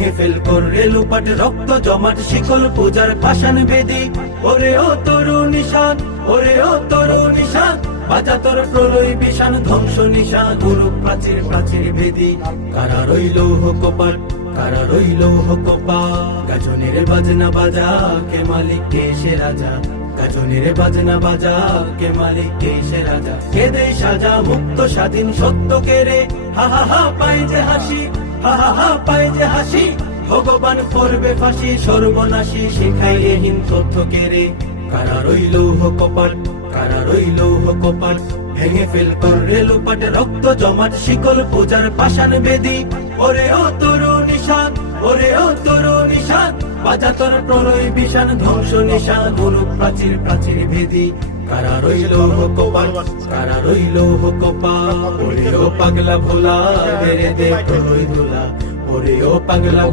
ভেঙে ফেল কররে লুপাট, রক্ত জমাট, শিকল পূজার পাষাণ বেদি। ওরে ও তরু নিশান ওরে ও তরু নিশান বাজা তোর প্রলয় বিশান ধ্বংস নিশান, গুরু প্রাচীর প্রাচীর বেদি। কারা রইল কপাট কারা রইল কপা গাজনের বাজনা বাজা, কে মালিক, কে সে রাজা? গাজনের বাজনা বাজা, কে মালিক, কে সে রাজা? কে দে সাজা মুক্ত স্বাধীন সত্য কে রে। হা হা হা পায় যে হাসি, হা হা হা হাসি ভগবান করবে ফাঁসি, সর্বনাশী শিখাই এহীন তথ্য কে রে কারা রইল কপাট কারা রইল কপাট ভেঙে ফেল কর রেলুপাট রক্ত জমাট, শিকল পূজার পাষাণ বেদি। ওরে ও তরু নিশান, ওরে ও তরু নিশান বাজা তোর প্রলয় বিশান ধ্বংস নিশান গুরু প্রাচীর প্রাচীর ভেদি। কারা রইল কপাট কারা রইল কপা ওরে ও পাগলা ভোলা বেড়ে দে প্রলয় দোলা ওরে ও পাগলা